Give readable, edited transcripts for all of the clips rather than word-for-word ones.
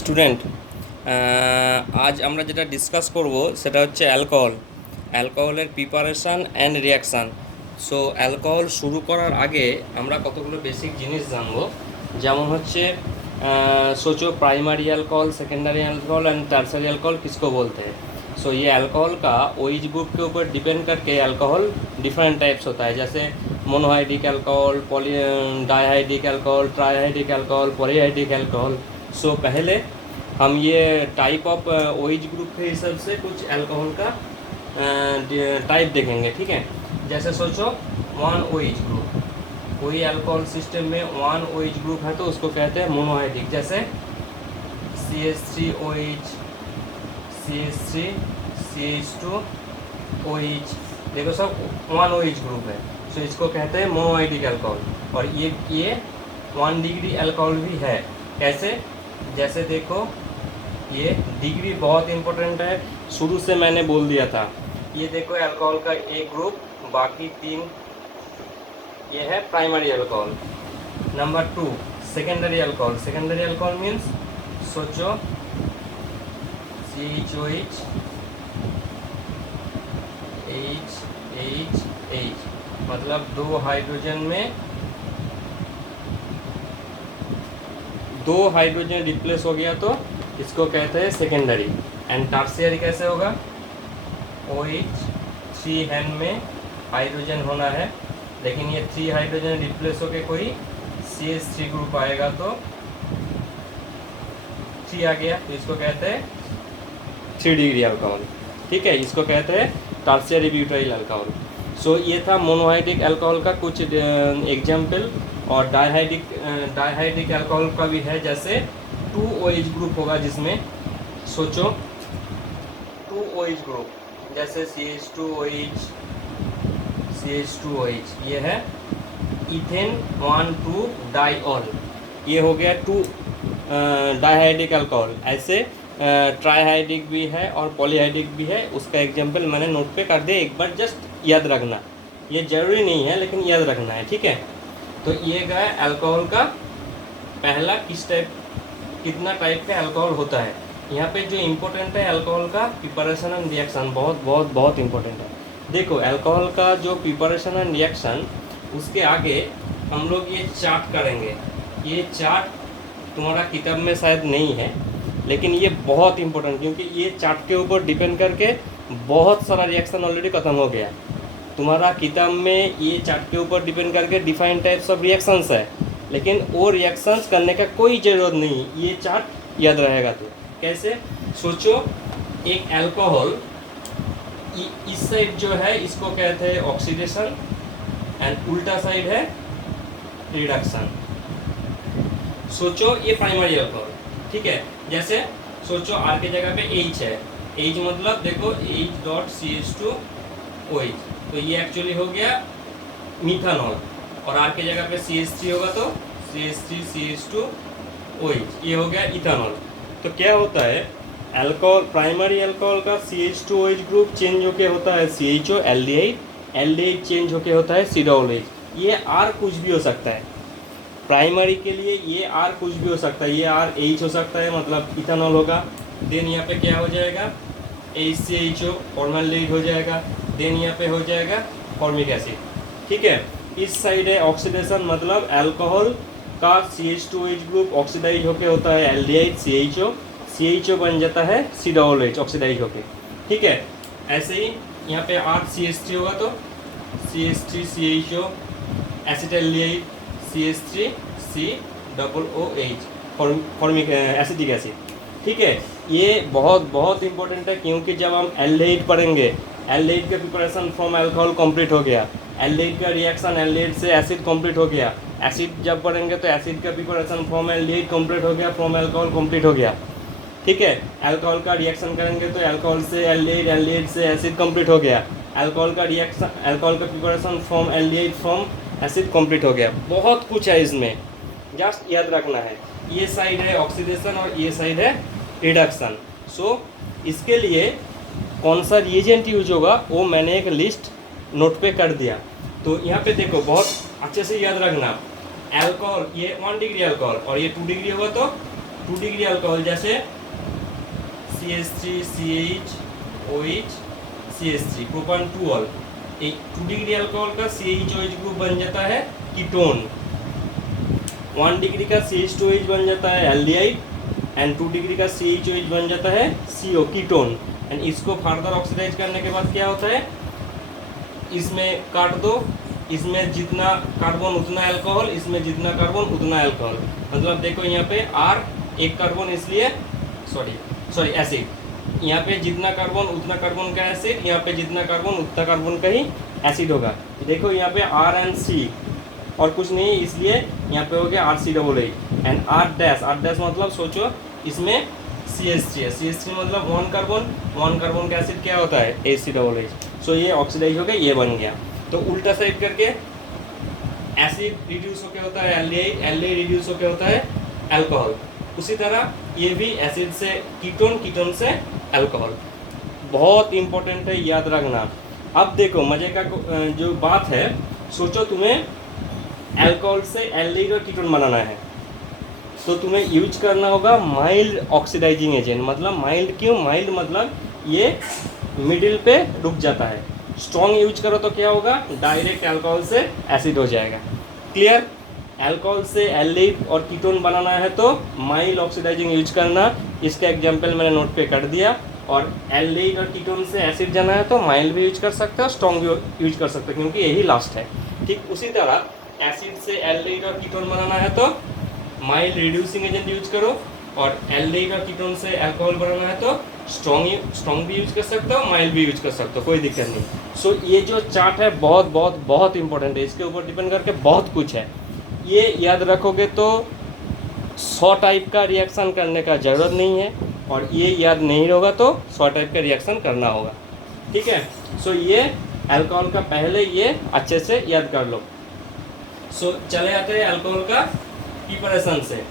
Student, আজ আমরা যেটা ডিসকাস করব সেটা হচ্ছে অ্যালকোহলের preparation and reaction. So alcohol শুরু করার আগে আমরা কতগুলো বেসিক জিনিস জানবো, যেমন হচ্ছে सोचो primary alcohol, secondary alcohol and tertiary alcohol किसको बोलते हैं। सो ये अल्कोहल का ओएच ग्रुप के ऊपर डिपेंड करके अल्कोहल डिफरेंट टाइप्स होता है, जैसे monohydric alcohol, dihydric alcohol, trihydric alcohol, polyhydric alcohol. So पहले हम ये टाइप ऑफ ओएच ग्रुप के हिसाब से कुछ अल्कोहल का टाइप देखेंगे, ठीक है। जैसे सोचो वन ओएच ग्रुप, कोई अल्कोहल सिस्टम में वन ओएच ग्रुप है तो उसको कहते हैं मोनोहाइड्रिक, जैसे CH3OH, CH3, CH2OH, देखो सब वन ओएच ग्रुप है। सो इसको कहते हैं मोनोहाइड्रिक अल्कोहल। और ये 1 डिग्री अल्कोहल भी है। कैसे? जैसे देखो, ये डिग्री बहुत इम्पोर्टेंट है, शुरू से मैंने बोल दिया था। ये देखो अल्कोहल का एक ग्रुप, बाकी 3 ये है primary alcohol. Number 2 secondary alcohol. Secondary alcohol means सोचो CHOH, H मतलब 2 हाइड्रोजन में 2 हाइड्रोजन रिप्लेस हो गया तो इसको कहते हैं सेकेंडरी। एंड टर्शियरी कैसे होगा? OH 3 हैंड में हाइड्रोजन होना है, लेकिन ये 3 हाइड्रोजन रिप्लेस होके कोई CH3 ग्रुप आएगा तो 3 आ गया, तो इसको कहते हैं 3 डिग्री अल्कोहल, ठीक है। इसको कहते हैं टर्शियरी ब्यूटाइल अल्कोहल। सो ये था मोनोहाइड्रिक अल्कोहल का कुछ एग्जाम्पल। और डाइहाइड्रिक अल्कोहल का भी है, जैसे 2 OH ग्रुप होगा, जिसमें सोचो 2 OH ग्रुप, जैसे CH2OH, ये है इथेन 1,2 डाइऑल, ये हो गया 2 डाइहाइड्रिक अल्कोहल। ऐसे ट्राइहाइड्रिक भी है और पॉलीहाइड्रिक भी है, उसका एग्जांपल मैंने नोट पे कर दिया, एक बार जस्ट याद रखना, ये ज़रूरी नहीं है लेकिन याद रखना है, ठीक है। तो ये गया अल्कोहल का पहला कितना टाइप का अल्कोहल होता है। यहाँ पे जो इम्पोर्टेंट है अल्कोहल का प्रिपरेशन एंड रिएक्शन, बहुत बहुत बहुत इम्पोर्टेंट है। देखो अल्कोहल का जो प्रिपरेशन एंड रिएक्शन, उसके आगे हम लोग ये चार्ट करेंगे। ये चार्ट तुम्हारा किताब में शायद नहीं है, लेकिन ये बहुत इंपॉर्टेंट, क्योंकि ये चार्ट के ऊपर डिपेंड करके बहुत सारा रिएक्शन ऑलरेडी ख़त्म हो गया। तुम्हारा किताब में ये चार्ट के ऊपर डिपेंड करके डिफाइंड टाइप्स ऑफ रिएक्शंस है, लेकिन वो रिएक्शंस करने का कोई ज़रूरत नहीं, ये चार्ट याद रहेगा। तो कैसे? सोचो एक अल्कोहल, इस साइड जो है इसको कहते हैं ऑक्सीडेशन एंड उल्टा साइड है रिडक्शन। सोचो ये प्राइमरी अल्कोहल, ठीक है। जैसे सोचो R के जगह पे H है, H मतलब देखो H.CH2OH, तो ये एक्चुअली हो गया मिथानॉल। और R के जगह पे CH3 होगा तो CH3CH2OH, ये हो गया इथानॉल। तो क्या होता है, अल्कोहल प्राइमरी अल्कोहल का CH2OH ग्रुप चेंज होके होता है CHO, एल्डिहाइड चेंज होके होता है सिडोलोएच। ये R कुछ भी हो सकता है, प्राइमरी के लिए ये R कुछ भी हो सकता है, ये RH हो सकता है, मतलब इथानॉल होगा। देन यहाँ पे क्या हो जाएगा, HCHO फॉर्मल्डिहाइड हो जाएगा। देन यहाँ पे हो जाएगा फॉर्मिक एसिड, ठीक है। इस साइड है ऑक्सीडेशन, मतलब अल्कोहल का CH2OH ग्रुप ऑक्सीडाइज होके होता है एल्डिहाइड CHO बन जाता है सिडोलोएच ऑक्सीडाइज होके, ठीक है। ऐसे ही यहाँ पे CH3 होगा तो CH3CHO acetaldehyde CH3COOH formic acetic acid, ठीक है। ये बहुत बहुत इंपॉर्टेंट है, क्योंकि जब हम एल्डिहाइड पढ़ेंगे, एल्डिहाइड का प्रिपरेशन फ्रॉम अल्कोहल कंप्लीट हो गया, एल्डिहाइड का रिएक्शन एल्डिहाइड से एसिड कंप्लीट हो गया, एसिड जब पढ़ेंगे तो एसिड का प्रिपरेशन फ्रॉम एल्डिहाइड कंप्लीट हो गया, फ्रॉम अल्कोहल कंप्लीट हो गया, ठीक है। अल्कोहल का रिएक्शन करेंगे तो अल्कोहल से एल्डिहाइड, एल्डिहाइड से एसिड कंप्लीट हो गया, अल्कोहल का preparation from aldehyde from acid complete हो गया। बहुत कुछ है इसमें, जस्ट याद रखना है। ये साइड है ऑक्सीडेशन और ये साइड है रिडक्शन। सो इसके लिए कौन सा रिएजेंट यूज होगा वो मैंने एक लिस्ट नोट पे कर दिया। तो यहाँ पे देखो, बहुत अच्छे से याद रखना, अल्कोहल ये 1 डिग्री अल्कोहल और ये 2 डिग्री होगा तो 2 डिग्री अल्कोहल जैसे CH3 CH OH CH3 प्रोपान 2 all, 2 degree alcohol का CH-OH ग्रुप बन जाता है कीटोन, 1 डिग्री का CH2OH बन जाता है एल्डिहाइड, एंड 2 डिग्री का CH-OH बन जाता है CO कीटोन। एंड इसको फर्दर ऑक्सीडाइज करने के बाद क्या होता है, इसमें काट दो, इसमें जितना कार्बन उतना अल्कोहल, इसमें जितना कार्बन उतना अल्कोहल, मतलब देखो यहाँ पे R एक कार्बन, इसलिए सॉरी एसिड, यहाँ पे जितना कार्बन उतना कार्बन का एसिड, यहाँ पे जितना कार्बन उतना कार्बन का ही एसिड होगा। देखो यहाँ पे R एंड C और कुछ नहीं, इसलिए यहाँ पे हो गया RC88 एंड R डैश मतलब सोचो इसमें CH3 है, CH3 मतलब 1 कार्बन का एसिड क्या होता है HCOH, सो ये ऑक्सीडाइज हो गया, ये बन गया। तो उल्टा साइड करके एसिड रिड्यूस होकर होता है एल्डिहाइड, एल्डिहाइड रिड्यूस होकर होता है अल्कोहल, उसी तरह ये भी एसिड से कीटोन, कीटोन से अल्कोहल। बहुत इंपॉर्टेंट है, याद रखना। अब देखो मजे का जो बात है, सोचो तुम्हें अल्कोहल से एल्डिहाइड और कीटोन बनाना है, तो तुम्हें यूज करना होगा माइल्ड ऑक्सीडाइजिंग एजेंट। मतलब माइल्ड क्यों, माइल्ड मतलब ये मिडिल पे रुक जाता है। स्ट्रॉन्ग यूज करो तो क्या होगा, डायरेक्ट अल्कोहल से एसिड हो जाएगा। क्लियर? अल्कोहल से एल्डिहाइड और कीटोन बनाना है तो माइल्ड ऑक्सीडाइजिंग यूज करना, इसका एग्जांपल मैंने नोट पे कर दिया। और एल्डिहाइड और कीटोन से एसिड जाना है तो माइल्ड भी यूज कर सकते हो, स्ट्रॉन्ग भी यूज कर सकते हो, क्योंकि यही लास्ट है। ठीक उसी तरह एसिड से एल्डिहाइड और कीटोन बनाना है तो माइल्ड रिड्यूसिंग एजेंट यूज करो, और एल्डिहाइड और कीटोन से अल्कोहल बनाना है तो स्ट्रॉन्ग भी यूज कर सकते हो, माइल्ड भी यूज कर सकते हो, कोई दिक्कत नहीं। सो ये जो चार्ट है बहुत बहुत बहुत इंपॉर्टेंट है, इसके ऊपर डिपेंड करके बहुत कुछ है। ये याद रखोगे तो 100 टाइप का रिएक्शन करने का ज़रूरत नहीं है, और ये याद नहीं होगा तो 100 टाइप का रिएक्शन करना होगा। ठीक है? सो ये अल्कोहल का पहले ये अच्छे से याद कर लो। सो चले आते हैं अल्कोहल का प्रिपरेशन से।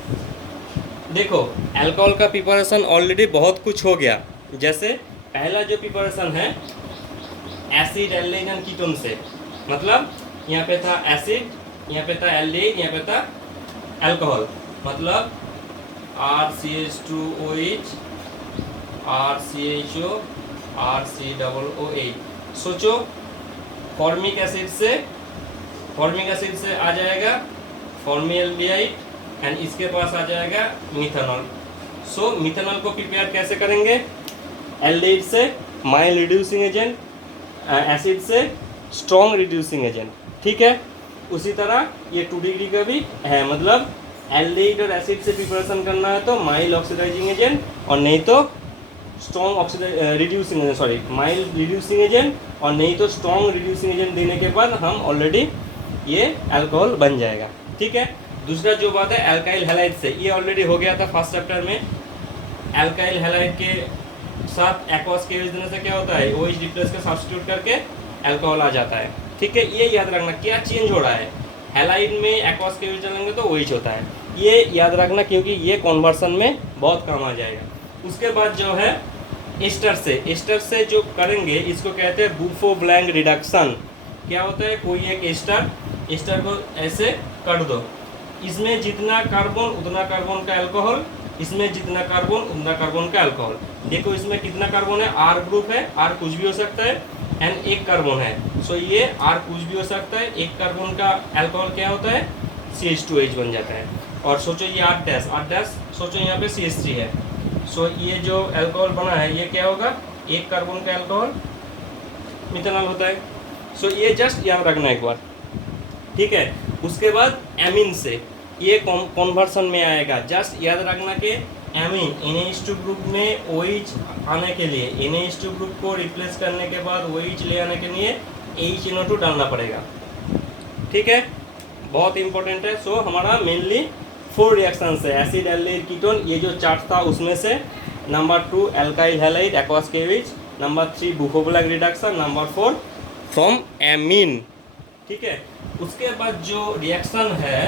देखो अल्कोहल का प्रिपरेशन ऑलरेडी बहुत कुछ हो गया। जैसे पहला जो प्रिपरेशन है एसिड एल्डिहाइड एंड कीटोन से, मतलब यहाँ पे था एसिड, यहाँ पे था एल्डिहाइड, यहाँ पे था अल्कोहल, मतलब RCH2OH RCHO RCOOH। सोचो फॉर्मिक एसिड से आ जाएगा फॉर्मल्डिहाइड, एंड इसके पास आ जाएगा मिथेनॉल। सो मिथेनॉल को प्रिपेयर कैसे करेंगे, एल्डिहाइड से माइल्ड रिड्यूसिंग एजेंट, एसिड से स्ट्रॉन्ग रिड्यूसिंग एजेंट। ठीक है? उसी तरह ये 2 डिग्री का भी है, मतलब एल्डिहाइड और एसिड से प्रिपरेशन करना है तो माइल्ड ऑक्सीडाइजिंग एजेंट, और नहीं तो स्ट्रॉन्ग माइल्ड रिड्यूसिंग एजेंट, और नहीं तो स्ट्रॉन्ग रिड्यूसिंग एजेंट देने के बाद हम ऑलरेडी ये अल्कोहल बन जाएगा। ठीक है? दूसरा जो बात है अल्काइल हैलाइड से, ये ऑलरेडी हो गया था फर्स्ट चैप्टर में। अल्काइल हैलाइड के साथ एक्वस के यूज देने से क्या होता है, OH रिप्लेस का सब्स्टिट्यूट करके अल्कोहल आ जाता है। ठीक है? ये याद रखना क्या चेंज हो रहा है, हैलाइड में एक्वस के यूज डालेंगे तो OH होता है, ये याद रखना, क्योंकि ये कन्वर्सन में बहुत काम आ जाएगा। उसके बाद जो है एस्टर से जो करेंगे इसको कहते हैं बुफो-ब्लैंक रिडक्शन। क्या होता है, कोई एक एस्टर को ऐसे कर दो, इसमें जितना कार्बन उतना कार्बन का अल्कोहल, इसमें जितना कार्बन उतना कार्बन का अल्कोहल। देखो इसमें कितना कार्बन है, R ग्रुप है, R कुछ भी हो सकता है, एंड एक कार्बन है। सो ये R कुछ भी हो सकता है, एक कार्बन का अल्कोहल क्या होता है, CH2OH बन जाता है। और सोचो ये R डैश, सोचो यहाँ पे CH3 है, सो ये जो अल्कोहल बना है ये क्या होगा, एक कार्बन का अल्कोहल मिथेनॉल होता है। सो ये जस्ट याद रखना एक बार। ठीक है? उसके बाद एमीन से ये कन्वर्सन में आएगा। जस्ट याद रखना कि एमीन NH2 ग्रुप में OH आने के लिए, NH2 ग्रुप को रिप्लेस करने के बाद OH ले आने के लिए HNO2 डालना पड़ेगा। ठीक है? बहुत इंपॉर्टेंट है। सो हमारा मेनली 4 रिएक्शन है, एसिड एल्डिहाइड कीटोन, ये जो चार्ट था उसमें से। नंबर 2 अल्काइल हैलाइड एक्वस के use, number 3 bufo-blank reduction, number 4 from amine. ठीक है? उसके बाद जो रिएक्शन है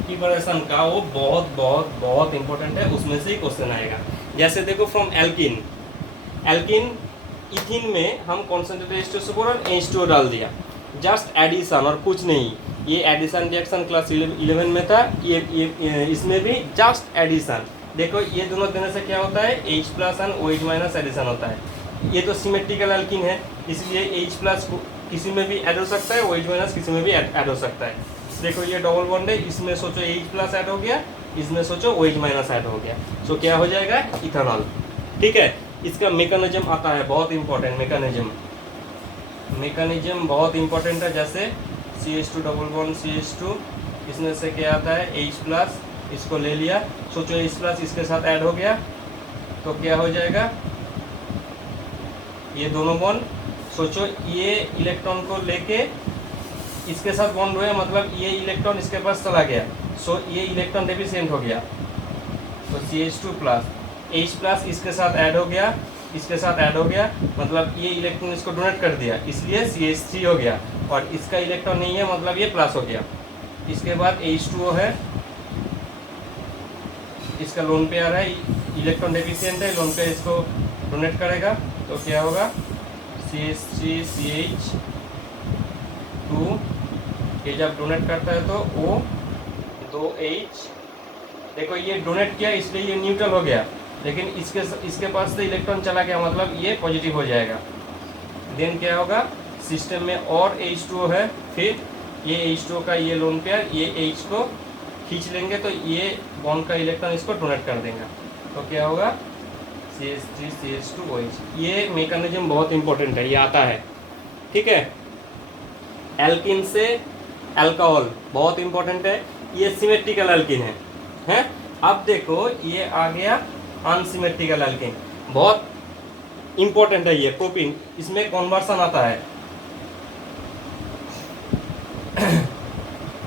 प्रिपरेशन का वो बहुत बहुत बहुत इंपॉर्टेंट है, उसमें से ही क्वेश्चन आएगा। जैसे देखो फ्रॉम एल्किन इथिन में हम कॉन्सेंट्रेटेड H2SO4 और H2O डाल दिया, जस्ट एडिशन और कुछ नहीं। ये एडिशन रिएक्शन क्लास 11 में था, ये इसमें भी जस्ट एडिशन, देखो ये दोनों देने से क्या होता है, H plus and OH minus addition होता है। ये तो सिमेट्रिकल एल्कीन है, इसलिए H प्लस किसी में भी ऐड हो सकता है, OH माइनस किसी में भी ऐड हो सकता है। देखो ये डबल बॉन्ड है, इसमें सोचो H प्लस ऐड हो गया, इसमें सोचो OH माइनस ऐड हो गया, सो क्या हो जाएगा, इथेनॉल। ठीक है, इसका मैकेनिज्म आता है, बहुत इंपॉर्टेंट मैकेनिज्म बहुत इंपॉर्टेंट है। जैसे CH2 डबल बॉन्ड CH2, इसमें से क्या आता है, H प्लस, इसको ले लिया, सोचो H प्लस इसके साथ ऐड हो गया तो क्या हो जाएगा, ये दोनों बॉन्ड, सोचो ये इलेक्ट्रॉन को लेके इसके साथ बॉन्ड हुआ, मतलब ये इलेक्ट्रॉन इसके पास चला गया, सो ये इलेक्ट्रॉन डेफिशिएंट हो गया, तो CH2 प्लस, H प्लस इसके साथ ऐड हो गया, इसके साथ ऐड हो गया, मतलब ये इलेक्ट्रॉन इसको डोनेट कर दिया, इसलिए CH3 हो गया, और इसका इलेक्ट्रॉन नहीं है, मतलब ये प्लस हो गया। इसके बाद H2O है, इसका लोन पेयर है, इलेक्ट्रॉन डेफिशिएंट है, लोन पेयर इसको डोनेट करेगा, तो क्या होगा, CH3CH2, ये जब डोनेट करता है तो O 2H, देखो ये डोनेट किया इसलिए ये न्यूट्रल हो गया, लेकिन इसके पास से इलेक्ट्रॉन चला गया, मतलब ये पॉजिटिव हो जाएगा। देन क्या होगा, सिस्टम में और H2O है, फिर ये H2O का ये लोन पेयर ये H को खींच लेंगे, तो ये बॉन्ड का इलेक्ट्रॉन इसको डोनेट कर देगा, तो क्या होगा, CH3CH2OH। ये मैकेनिज्म बहुत इंपॉर्टेंट है, ये आता है। ठीक है, एल्किन से अल्कोहल बहुत इंपॉर्टेंट है, ये सिमेट्रिकल एल्किन है, हैं? अब देखो ये आ गया अनसिमेट्रिकल एल्किन, बहुत इंपॉर्टेंट है ये, प्रोपीन, इसमें कन्वर्सन आता है।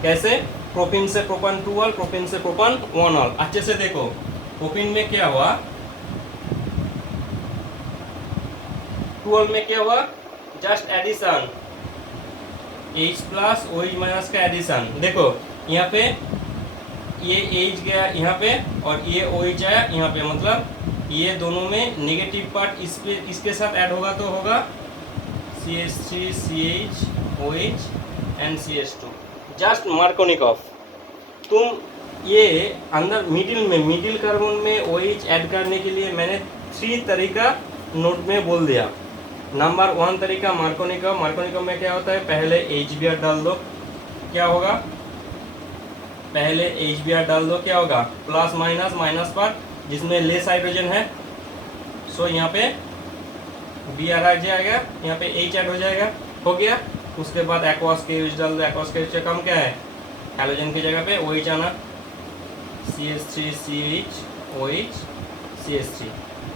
कैसे, प्रोपीन से प्रोपान 2 ऑल, प्रोपीन से प्रोपान 1 ऑल। अच्छे से देखो, प्रोपीन में क्या हुआ, 2 ऑल में क्या हुआ, just addition, H plus OH minus का एडिशन। देखो यहाँ पे ये H गया यहाँ पे, और ये OH आया यहाँ पे, मतलब ये दोनों में नेगेटिव पार्ट इसके साथ ऐड होगा तो होगा CH3CH and CH2, just Markovnikov. तुम ये अंदर मिडिल कार्बन में OH ऐड करने के लिए मैंने 3 तरीका नोट में बोल दिया। नंबर 1 तरीका मार्कोनिकॉफ में क्या होता है, पहले HBr डाल दो, क्या होगा, पहले HBr डाल दो, क्या होगा, प्लस माइनस पार्ट जिसमें लेस हाइड्रोजन है, सो यहाँ पे Br आ जाएगा, यहाँ पे H ऐड हो जाएगा, हो गया। उसके बाद एक्वास के यूज डाल दो, एक्वास के यूज कम क्या है, हैलोजन की जगह पे OH आना, CH3CH OH CH3।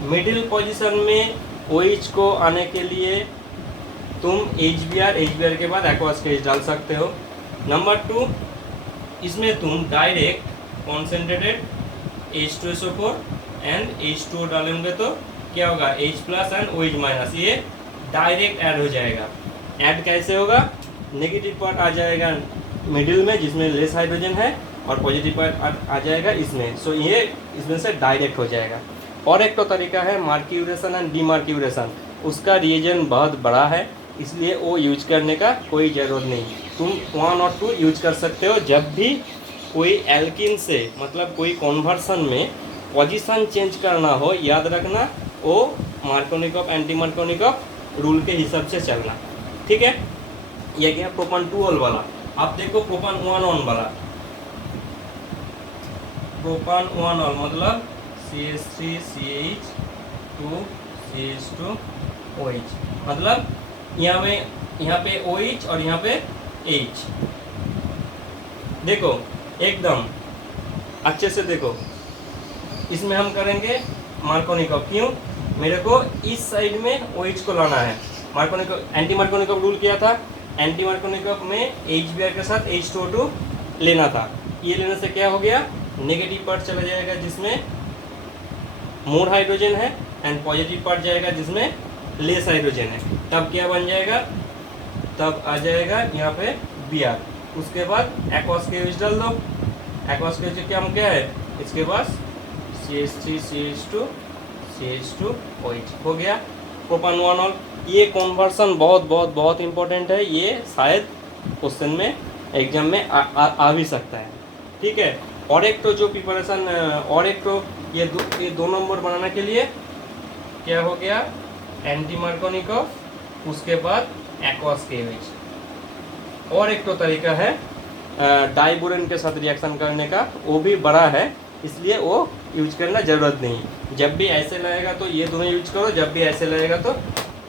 Middle position में OH को आने के लिए तुम HBr के बाद एक्वास के यूज डाल सकते हो। नंबर 2, इसमें तुम direct concentrated H2SO4 and H2O डालेंगे तो क्या होगा, H plus and OH minus, ये डायरेक्ट ऐड हो जाएगा। ऐड कैसे होगा, नेगेटिव पार्ट आ जाएगा मिडिल में जिसमें लेस हाइड्रोजन है, और पॉजिटिव पार्ट आ जाएगा इसमें, सो ये इसमें से डायरेक्ट हो जाएगा। और एक तो तरीका है मार्क्यूरेशन एंड डीमार्क्यूरेशन, उसका रीजन बहुत बड़ा है, इसलिए वो यूज करने का कोई ज़रूरत नहीं। तुम 1 और 2 यूज कर सकते हो जब भी कोई एल्किन से, मतलब कोई कन्वर्सन में पोजीशन चेंज करना हो, याद रखना वो मार्कोनिकॉफ एंटी मार्कोनिकॉफ रूल के हिसाब से चलना। ठीक है, ये गया प्रोपान 2 ऑल वाला। अब देखो प्रोपान 1 ऑन वाला, प्रोपान 1 ऑल मतलब CH3CH2CH2OH, मतलब यहाँ पे OH और यहाँ पे H। देखो एकदम अच्छे से देखो, इसमें हम करेंगे मार्कोनिकॉफ, क्यों, मेरे को इस साइड में OH को लाना है। मार्कोनिकॉफ एंटी मार्कोनिकॉफ रूल किया था, एंटी मार्कोनिकॉफ में HBr के साथ H2O2 लेना था, ये लेने से क्या हो गया, नेगेटिव पार्ट चला जाएगा जिसमें मोर हाइड्रोजन है, एंड पॉजिटिव पार्ट जाएगा जिसमें लेस हाइड्रोजन है, तब क्या बन जाएगा, तब आ जाएगा यहाँ पे Br। उसके बाद एक्वास के यूज डाल दो, एक्वास के यूज क्या है, इसके बाद CH3CH2CH2OH हो गया प्रोपान 1 ऑल। ये कन्वर्सन बहुत इंपॉर्टेंट है, ये शायद क्वेश्चन में एग्जाम में आ भी सकता है। ठीक है, और एक तो जो प्रिपरेशन, और एक तो ये दो नंबर बनाने के लिए क्या हो गया, एंटी मार्कोनिकॉफ, उसके बाद एक्वस KOH। और एक तो तरीका है डाइबोरेन के साथ रिएक्शन करने का, वो भी बड़ा है, इसलिए वो यूज करना ज़रूरत नहीं। जब भी ऐसे लगेगा तो ये दोनों यूज करो, जब भी ऐसे लगेगा तो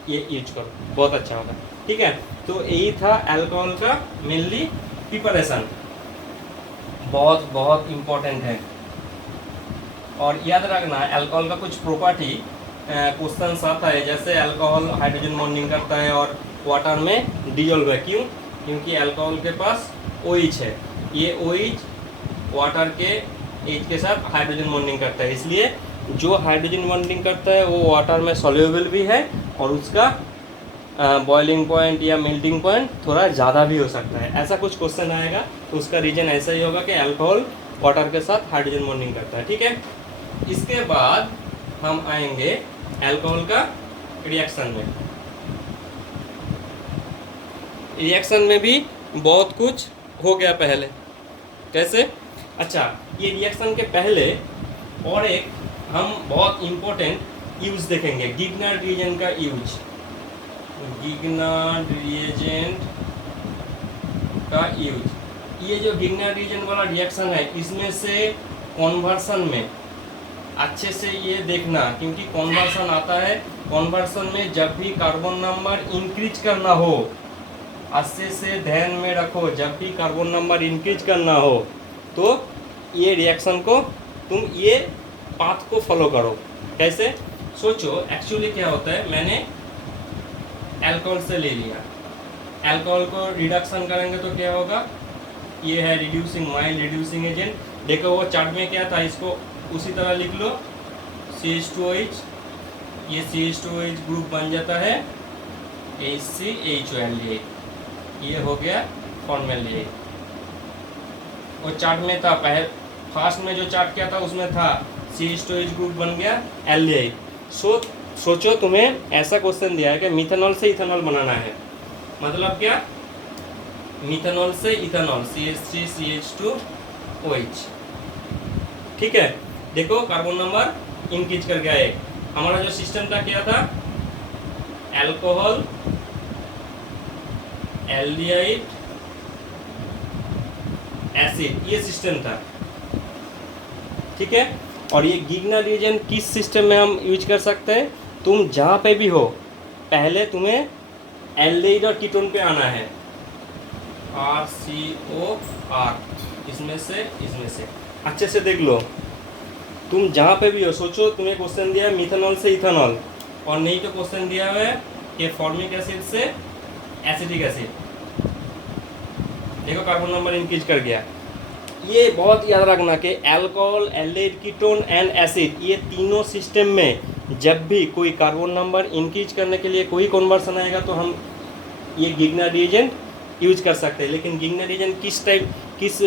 ये यूज करो, बहुत अच्छा होगा। ठीक है, तो यही था अल्कोहल का मेनली प्रिपरेशन, बहुत बहुत इम्पोर्टेंट है। और याद रखना अल्कोहल का कुछ प्रॉपर्टी क्वेश्चन आता है, जैसे अल्कोहल हाइड्रोजन बॉन्डिंग करता है और वाटर में डिजोल्व है। क्यों? क्योंकि अल्कोहल के पास OH है, ये OH वाटर के H के साथ हाइड्रोजन बॉन्डिंग करता है, इसलिए जो हाइड्रोजन बॉन्डिंग करता है वो वाटर में सॉल्युबल भी है और उसका बॉइलिंग पॉइंट या मेल्टिंग पॉइंट थोड़ा ज़्यादा भी हो सकता है। ऐसा कुछ क्वेश्चन आएगा तो उसका रीजन ऐसा ही होगा कि अल्कोहल वाटर के साथ हाइड्रोजन बॉन्डिंग करता है। ठीक है, इसके बाद हम आएंगे अल्कोहल का रिएक्शन में। रिएक्शन में भी बहुत कुछ हो गया पहले। कैसे? अच्छा, ये रिएक्शन के पहले और एक हम बहुत इम्पोर्टेंट यूज देखेंगे, गिग्नार्ड रिएजेंट का यूज। गिग्नार्ड रिएजेंट का यूज, ये जो गिग्नार्ड रिएजेंट वाला रिएक्शन है, इसमें से कन्वर्सन में अच्छे से ये देखना, क्योंकि कन्वर्सन आता है। कन्वर्सन में जब भी कार्बन नंबर इंक्रीज करना हो, अच्छे से ध्यान में रखो, जब भी कार्बन नंबर इंक्रीज करना हो तो ये रिएक्शन को तुम ये पाथ को फॉलो करो। कैसे? सोचो, एक्चुअली क्या होता है, मैंने अल्कोहल से ले लिया, अल्कोहल को रिडक्शन करेंगे तो क्या होगा, ये है रिड्यूसिंग, माइल्ड रिड्यूसिंग एजेंट। देखो वो चार्ट में क्या था, इसको उसी तरह लिख लो, CH2OH, ये CH2OH ग्रुप बन जाता है HCHOaldehyde, ये हो गया फॉर्मेल्डिहाइड। वो चार्ट में था, पहले फास्ट में जो चार्ट किया था उसमें था CH2OH ग्रुप बन गया एल्डिहाइड। सोचो तुम्हें ऐसा क्वेश्चन दिया है कि मिथेनॉल से इथेनॉल बनाना है, मतलब क्या, मिथेनॉल से इथेनॉल CH3CH2OH। ठीक है, देखो कार्बन नंबर इंक्रीज कर गया है। हमारा जो सिस्टम था क्या था, अल्कोहल, एल्डिहाइड, एसिड, ये सिस्टम था। ठीक है, और ये गिग्नार्ड रिएजेंट किस सिस्टम में हम यूज कर सकते हैं, तुम जहाँ पे भी हो पहले तुम्हें एल्डिहाइड और कीटोन पे आना है, RCOR, इसमें से अच्छे से देख लो। तुम जहाँ पे भी हो, सोचो तुम्हें क्वेश्चन दिया है मिथेनॉल से इथेनॉल, और नहीं तो क्वेश्चन दिया हुआ है कि फॉर्मिक एसिड से एसिटिक एसिड। देखो कार्बन नंबर इंक्रीज कर गया। ये बहुत याद रखना कि alcohol, aldehyde, ketone and acid, ये तीनों सिस्टम में जब भी कोई कार्बन नंबर इंक्रीज करने के लिए कोई कन्वर्सन आएगा तो हम ये गिग्नार्ड रिएजेंट यूज कर सकते हैं। लेकिन गिग्नार्ड रिएजेंट किस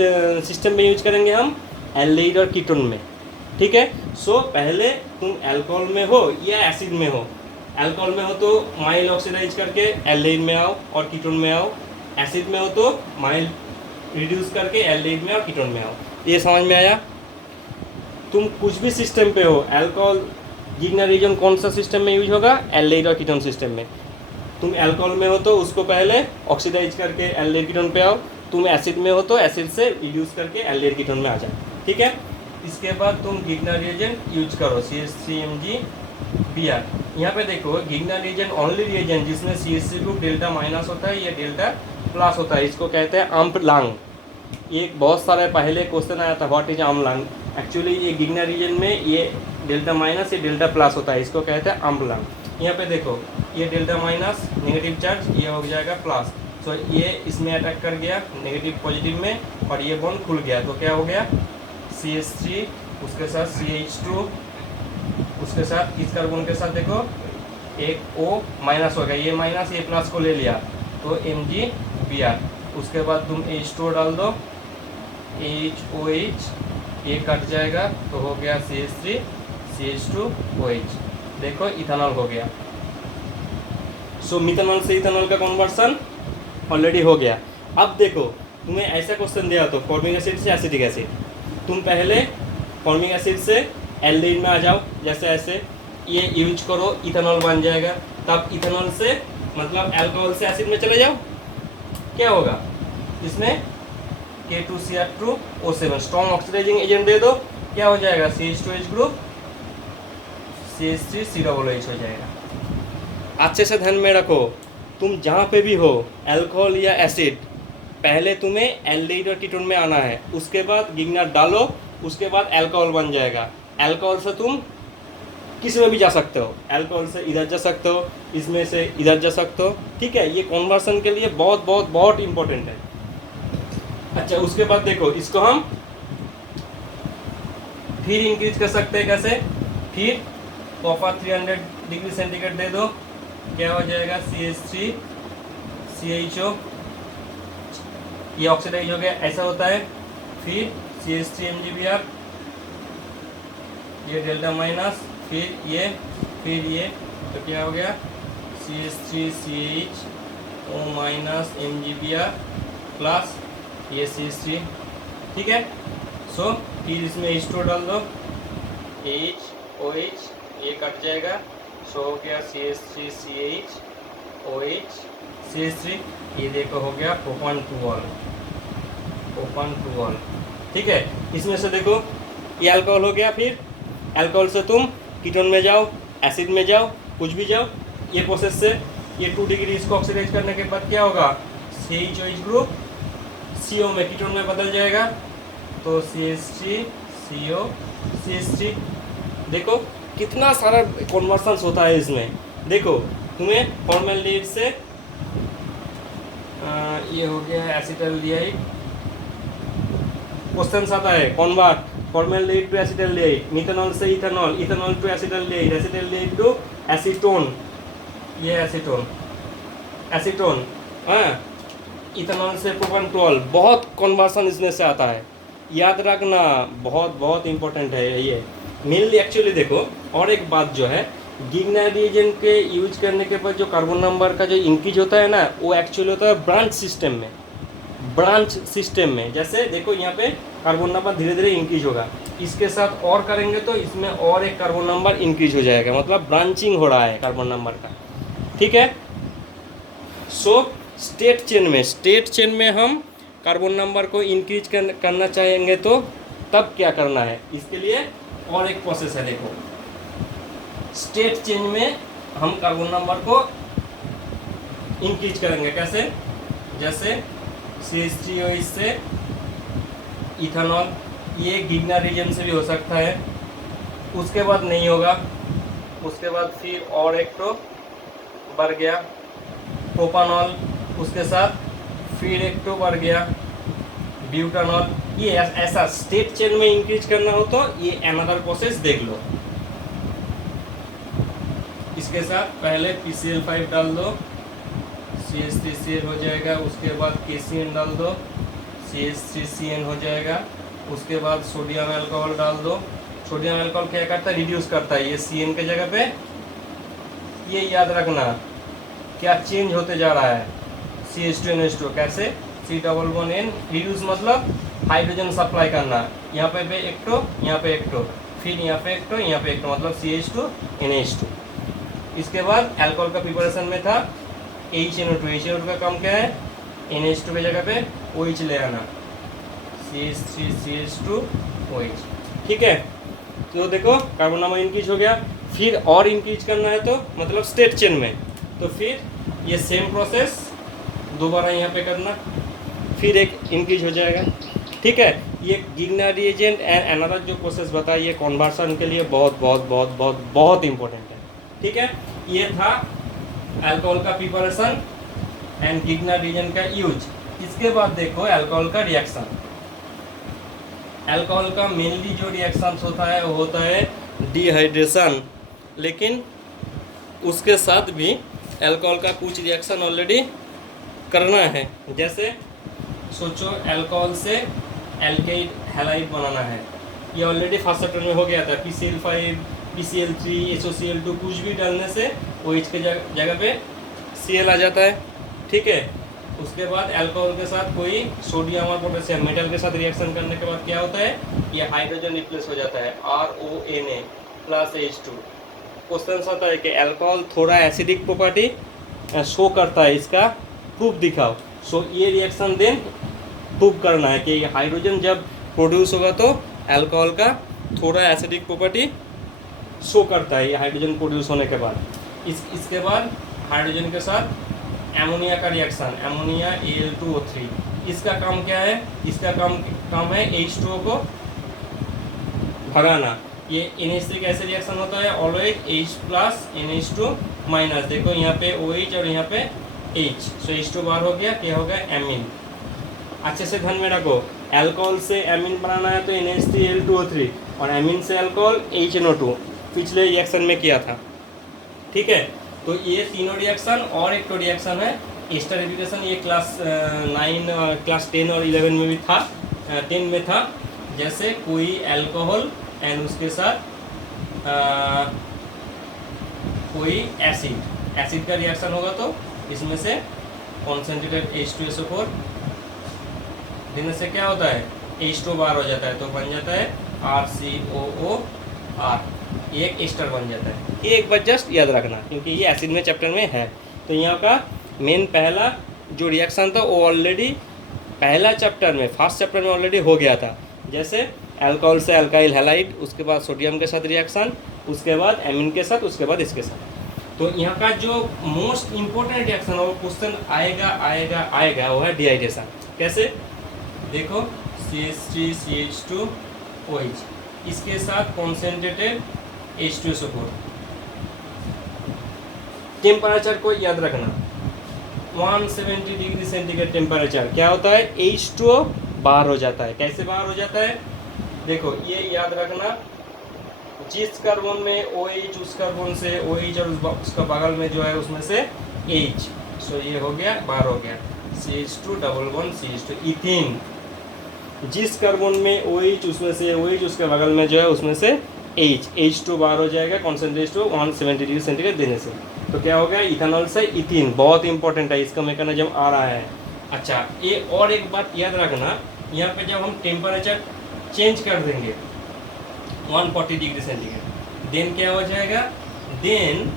सिस्टम में यूज करेंगे हम, एल्डिहाइड और कीटोन में। ठीक है, सो पहले तुम अल्कोहल में हो या एसिड में हो। अल्कोहल में हो तो माइल्ड ऑक्सीडाइज करके एल्डिहाइड में आओ और कीटोन में आओ, एसिड में हो तो माइल्ड रिड्यूस करके एल्डिहाइड में और कीटोन में आओ। ये समझ में आया? तुम कुछ भी सिस्टम पे हो, अल्कोहल गिग्नार्ड रिएजेंट कौन सा सिस्टम में यूज होगा, एल्डिहाइड और कीटोन सिस्टम में। तुम अल्कोहल में हो तो उसको पहले ऑक्सीडाइज करके एल्डिहाइड कीटोन पे आओ, तुम एसिड में हो तो एसिड से रिड्यूस करके एल्डिहाइड कीटोन में आ जाओ। ठीक है, इसके बाद तुम गिग्नार्ड रिएजेंट यूज करो, CH3MgBr। यहाँ पे देखो गिग्नार्ड रिएजेंट ओनली रिएजेंट जिसमें CH3 ग्रुप डेल्टा माइनस होता है या डेल्टा प्लस होता है, इसको कहते हैं अम्लंग। ये बहुत सारे पहले क्वेश्चन आया था, व्हाट इज अम्लंग। एक्चुअली ये गिग्नार्ड रिएजेंट में ये डेल्टा माइनस या डेल्टा प्लस होता है, इसको कहते हैं अम्लंग। यहाँ पे देखो ये डेल्टा माइनस नेगेटिव चार्ज, ये हो जाएगा प्लस, तो ये इसमें अटैक कर गया नेगेटिव पॉजिटिव में और ये बॉन्ड खुल गया, तो क्या हो गया, CH3 उसके साथ CH2 उसके साथ इस कार्बन के साथ देखो एक O माइनस हो गया, ये माइनस ये प्लस को ले लिया तो MgBr। उसके बाद तुम H2 डाल दो, HOH, ये कट जाएगा तो हो गया CH3 CH2OH। देखो इथेनॉल हो गया। सो मिथेनॉल से इथेनॉल का कन्वर्सन ऑलरेडी हो गया। अब देखो तुम्हें ऐसा क्वेश्चन दिया तो फॉर्मिक एसिड से एसिटिक एसिड, तुम पहले फॉर्मिक एसिड से एल्डिहाइड में आ जाओ, जैसे ऐसे ये यूज करो, इथेनॉल बन जाएगा। तब इथेनॉल से मतलब अल्कोहल से एसिड में चले जाओ, क्या होगा इसमें K2Cr2O7 स्ट्रॉन्ग ऑक्सीडाइजिंग एजेंट दे दो, क्या हो जाएगा CH2H ग्रुप CH3COOH हो जाएगा। अच्छे से ध्यान में रखो, तुम जहाँ पे भी हो अल्कोहल या एसिड, पहले तुम्हें एल्डिहाइड और कीटोन में आना है, उसके बाद गिगनार डालो, उसके बाद अल्कोहल बन जाएगा। अल्कोहल से तुम किस में भी जा सकते हो, अल्कोहल से इधर जा सकते हो, इसमें से इधर जा सकते हो, ठीक है। ये कन्वर्सन के लिए बहुत बहुत बहुत इंपॉर्टेंट है। अच्छा, उसके बाद देखो इसको हम फिर इंक्रीज कर सकते हैं, कैसे, फिर कॉपर 300 डिग्री सेंटीग्रेड दे दो, क्या हो जाएगा CH3CHO, ये ऑक्सीडाइज हो गया, ऐसा होता है। फिर CH3MgBr, ये डेल्टा माइनस, फिर ये तो क्या हो गया CH3CHO माइनस MgBr प्लस ये CH3, ठीक है। सो फिर इसमें H2 डाल दो, OH, ये कट जाएगा, सो हो गया CH3CHOH CH3, ये देखो हो गया ओपन टू ऑल, ठीक है। इसमें से देखो ये अल्कोहल हो गया, फिर अल्कोहल से तुम कीटोन में जाओ, एसिड में जाओ, कुछ भी जाओ, ये प्रोसेस से ये 2 डिग्री इसको ऑक्सीडाइज करने के बाद क्या होगा CHOH ग्रुप CO में कीटोन में बदल जाएगा, तो CH3CO CH3। देखो कितना सारा कन्वर्सन्स होता है इसमें। देखो तुम्हें फॉर्मेल्डिहाइड से ये हो गया है एसिटाल्डिहाइड, क्वेश्चन आता है convert formaldehyde to acetaldehyde, methanol से ethanol, ethanol to acetaldehyde, acetaldehyde to acetone, ये एसीटोन, हाँ, इथेनॉल से प्रोपेनटोल, बहुत कन्वर्सन इसमें से आता है, याद रखना, बहुत बहुत इंपॉर्टेंट है ये मेनली। एक्चुअली देखो और एक बात जो है, गिगनार रिएजेंट के यूज करने के बाद जो कार्बन नंबर का जो इंक्रीज होता है ना, वो एक्चुअली होता है ब्रांच सिस्टम में। जैसे देखो यहाँ पे कार्बन नंबर धीरे धीरे इंक्रीज होगा, इसके साथ और करेंगे तो इसमें और एक कार्बन नंबर इंक्रीज हो जाएगा, मतलब ब्रांचिंग हो रहा है कार्बन नंबर का, ठीक है। सो स्टेट चेन में हम कार्बन नंबर को इंक्रीज करना चाहेंगे तो तब क्या करना है, इसके लिए और एक प्रोसेस है। देखो स्टेट चेन में हम कार्बन नंबर को इंक्रीज करेंगे, कैसे, जैसे CH3OH से इथेनॉल, ये गिगनार रीजन से भी हो सकता है, उसके बाद नहीं होगा, उसके बाद फिर और एक तो बढ़ गया प्रोपानॉल, उसके साथ फिर एक तो बढ़ गया ब्यूटानॉल। ये ऐसा स्टेट चेन में इंक्रीज करना हो तो ये अनदर प्रोसेस देख लो। इसके साथ पहले PCl5 डाल दो, CH3Cl हो जाएगा, उसके बाद KCN डाल दो, CH3CN हो जाएगा, उसके बाद सोडियम अल्कोहल डाल दो। सोडियम अल्कोहल क्या करता है, रिड्यूस करता है, ये CN के जगह पे, ये याद रखना क्या चेंज होते जा रहा है, CH2NH2, कैसे C11N, रिड्यूस मतलब हाइड्रोजन सप्लाई करना, यहाँ पे एक तो, यहाँ पे एक तो, फिर यहाँ पे एक तो, यहाँ पे एक तो, मतलब CH2NH2। इसके बाद अल्कोहल का प्रिपरेशन में था HNO2 का काम क्या है, NH2 की जगह पे OH ले आना, CH3CH2OH, ठीक है। तो देखो कार्बन नंबर इंक्रीज हो गया, फिर और इंक्रीज करना है तो मतलब स्टेट चेन में, तो फिर ये सेम प्रोसेस दोबारा यहाँ पे करना, फिर एक इंक्रीज हो जाएगा, ठीक है। ये गिगनार रिएजेंट एंड अनदर जो प्रोसेस बताया, ये कन्वर्सन के लिए बहुत बहुत बहुत बहुत बहुत इंपॉर्टेंट है, ठीक है। ये था अल्कोहल का प्रिपरेशन एंड गिगनार रिएजेंट का यूज। इसके बाद देखो अल्कोहल का रिएक्शन। अल्कोहल का मेनली जो रिएक्शन होता है वो होता है डिहाइड्रेशन, लेकिन उसके साथ भी अल्कोहल का कुछ रिएक्शन ऑलरेडी करना है। जैसे सोचो अल्कोहल से एल्काइड हैलाइड बनाना है, ये ऑलरेडी फर्स्ट चैप्टर में हो गया था, PCl5 PCl3 SOCl2 कुछ भी डालने से OH के जगह पे Cl आ जाता है, ठीक है। उसके बाद अल्कोहल के साथ कोई सोडियम और पोटेशियम मेटल के साथ रिएक्शन करने के बाद क्या होता है, ये हाइड्रोजन रिप्लेस हो जाता है RONA प्लस H2। क्वेश्चन आता है कि अल्कोहल थोड़ा एसिडिक प्रॉपर्टी शो करता है, इसका प्रूफ दिखाओ। सो ये रिएक्शन देन प्रूफ करना है कि हाइड्रोजन जब प्रोड्यूस होगा तो अल्कोहल का थोड़ा एसिडिक प्रॉपर्टी शो करता है ये हाइड्रोजन प्रोड्यूस होने के बाद। इसके बाद हाइड्रोजन के साथ एमोनिया का रिएक्शन, एमोनिया Al2O3। इसका काम क्या है, इसका काम है H2O को भगाना। ये NH3 कैसे रिएक्शन होता है, always H plus NH2 minus. देखो यहाँ पे OH और यहाँ पे H, सो H2 बाहर हो गया, क्या हो गया एमीन। अच्छे से ध्यान में रखो, अल्कोहल से एमीन बनाना है तो NH3Al2O3 और एमीन से अल्कोहल HNO2 पिछले रिएक्शन में किया था, ठीक है। तो ये तीनों रिएक्शन और एक तो रिएक्शन है एस्टरिफिकेशन, ये क्लास 9 क्लास 10 और 11 में भी था, 10 में था। जैसे कोई अल्कोहल एंड उसके साथ कोई एसिड का रिएक्शन होगा तो इसमें से कॉन्सेंट्रेटेड H2SO4 देने से क्या होता है, H2 बाहर हो जाता है तो बन जाता है RCOOR, एक एस्टर बन जाता है। ये एक बार जस्ट याद रखना क्योंकि ये एसिड में चैप्टर में है। तो यहाँ का मेन पहला जो रिएक्शन था वो ऑलरेडी पहला चैप्टर में, फर्स्ट चैप्टर में ऑलरेडी हो गया था। जैसे अल्कोहल से अल्काइल हैलाइड, उसके बाद सोडियम के साथ रिएक्शन, उसके बाद एमीन के साथ, उसके बाद इसके साथ। तो यहाँ का जो मोस्ट इम्पोर्टेंट रिएक्शन है वो क्वेश्चन आएगा वो है डिहाइड्रेशन। कैसे, देखो CH3CH2OH, इसके साथ कॉन्सेंट्रेटेड H2SO4। टेम्परेचर को याद रखना, 170 डिग्री सेंटीग्रेड टेम्परेचर क्या होता है, H2O बाहर हो जाता है। कैसे बाहर हो जाता है, देखो ये याद रखना, जिस कार्बन में OH, उस कार्बन से OH और उसका बगल में जो है उसमें से H, सो ये हो गया बाहर हो गया CH2 double bond CH2 ethane. जिस कार्बन में OH, उसमें से OH, उसके बगल में जो है उसमें से H2 बाहर हो जाएगा कॉन्सेंट्रेशन 170 डिग्री सेंटीग्रेड देने से। तो क्या हो गया, इथेनॉल से इथीन। बहुत इंपॉर्टेंट है, इसका मैकेनिज्म आ रहा है। अच्छा, ये और एक बात याद रखना, यहाँ पे जब हम टेम्परेचर चेंज कर देंगे 140 डिग्री सेंटीग्रेड, देन क्या हो जाएगा, देन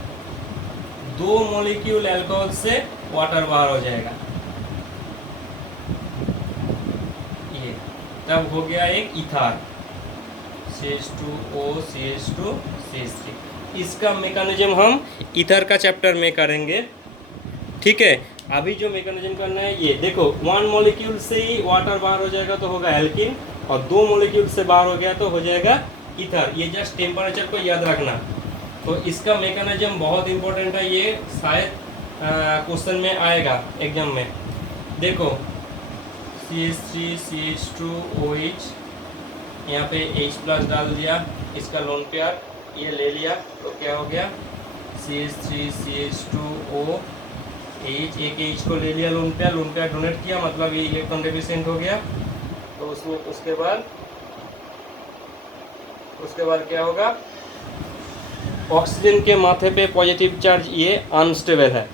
2 मॉलिक्यूल अल्कोहल से वाटर बाहर हो जाएगा, ये तब हो गया एक इथार CH2O CH2 CH3। इसका मैकेनिज्म हम ईथर का चैप्टर में करेंगे, ठीक है। अभी जो मैकेनिज्म करना है ये देखो, 1 मॉलिक्यूल से ही वाटर बाहर हो जाएगा तो होगा एल्किन, और 2 मॉलिक्यूल से बाहर हो गया तो हो जाएगा ईथर। ये जस्ट टेम्परेचर को याद रखना। तो इसका मैकेनिज्म बहुत इंपॉर्टेंट है, ये शायद क्वेश्चन में आएगा एग्जाम में। देखो CH3CH2OH, यहाँ पे H प्लस डाल दिया, इसका लोन पेयर ये ले लिया तो क्या हो गया CH3CH2OH, एक H को ले लिया लोन पेयर डोनेट किया, मतलब ये इलेक्ट्रॉन डेफिशिएंट हो गया। तो उसमें उसके बाद क्या होगा, ऑक्सीजन के माथे पे पॉजिटिव चार्ज ये अनस्टेबल है,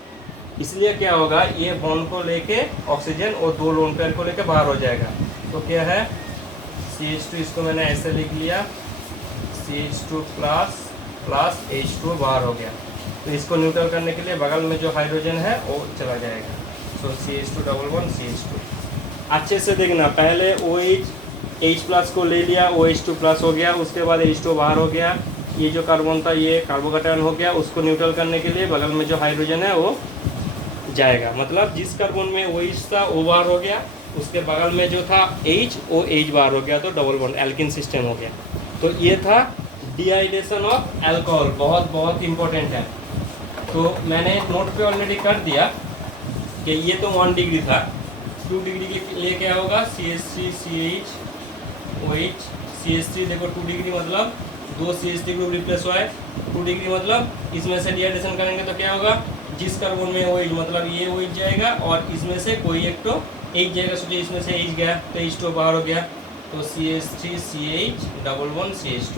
इसलिए क्या होगा, ये बॉन्ड को लेके ऑक्सीजन और 2 लोन पेयर को लेके बाहर हो जाएगा। तो क्या है CH2, इसको मैंने ऐसे लिख लिया CH2 प्लस H2 बाहर हो गया। तो इसको न्यूट्रल करने के लिए बगल में जो हाइड्रोजन है वो चला जाएगा, सो CH2 डबल बॉन्ड CH2। अच्छे से देखना, पहले OH H प्लस को ले लिया, OH2 प्लस हो गया, उसके बाद H2 बाहर हो गया, ये जो कार्बन था ये कार्बोकैटायन हो गया, उसको न्यूट्रल करने के लिए बगल में जो हाइड्रोजन है वो जाएगा, मतलब जिस कार्बन में OH था वो बाहर हो गया, उसके बगल में जो था H वो H बाहर हो गया, तो डबल बॉन्ड एल्किन सिस्टम हो गया। तो ये था डिहाइड्रेशन ऑफ अल्कोहल, बहुत इंपॉर्टेंट है। तो मैंने नोट पे ऑलरेडी कर दिया कि ये तो 1 डिग्री था, 2 डिग्री के लिए क्या होगा CH3CH CH3 देखो 2 डिग्री मतलब 2 CH3 ग्रुप रिप्लेस हुआ है, 2 डिग्री मतलब इसमें से डिहाइड्रेशन करेंगे तो क्या होगा, जिस कार्बन में OH मतलब ये OH जाएगा और इसमें से कोई एक तो H जाएगा, सोचिए इसमें से H गया तो H2 बाहर हो गया, तो CH3CH डबल बॉन्ड CH2।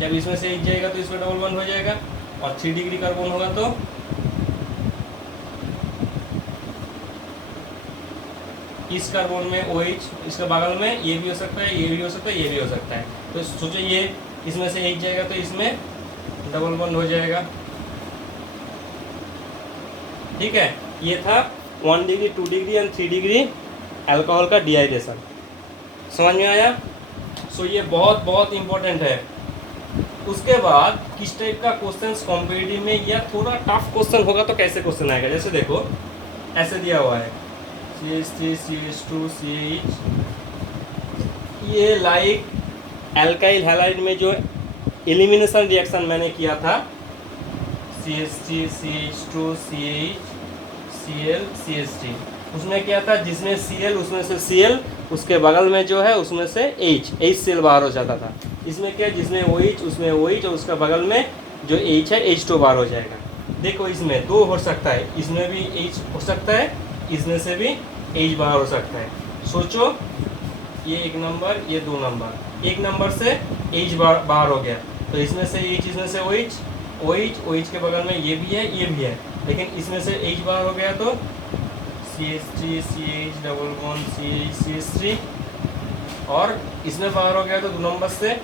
जब इसमें से H जाएगा तो इसमें डबल बॉन्ड हो जाएगा, और 3 डिग्री कार्बन होगा तो इस कार्बन में OH, इसके बगल में ये भी हो सकता है, ये भी हो सकता है, ये भी हो सकता है। तो सोचो ये इसमें से एक जाएगा तो इसमें डबल बॉन्ड हो जाएगा। ठीक है, ये था 1 degree, 2 degree and 3 degree alcohol का डिहाइड्रेशन। समझ में आया? सो ये बहुत बहुत इम्पोर्टेंट है। उसके बाद किस टाइप का क्वेश्चन कॉम्पिटिटिव में या थोड़ा टफ क्वेश्चन होगा तो कैसे क्वेश्चन आएगा, जैसे देखो ऐसे दिया हुआ है CH3 CH2 CH, ये लाइक एल्काइल हैलाइड में जो एलिमिनेशन रिएक्शन मैंने किया था CH3 CH2 CH Cl CH3, उसमें क्या था, जिसमें Cl उसमें से Cl, उसके बगल में जो है उसमें से H Cl बाहर हो जाता था। इसमें क्या, जिसमें OH उसमें OH और उसका बगल में जो H है H2 बाहर हो जाएगा। देखो इसमें दो हो सकता है, इसमें भी H हो सकता है, इसमें से भी H बाहर हो सकता है। सोचो ये 1 नंबर, ये 2 नंबर, 1 नंबर से H बाहर हो गया तो इसमें से H, इसमें से OH के बगल में ये भी है, ये भी है, लेकिन इसमें से H बाहर हो गया तो CH3 CH double bond CH CH3, और इसमें बाहर हो गया तो 2 नंबर से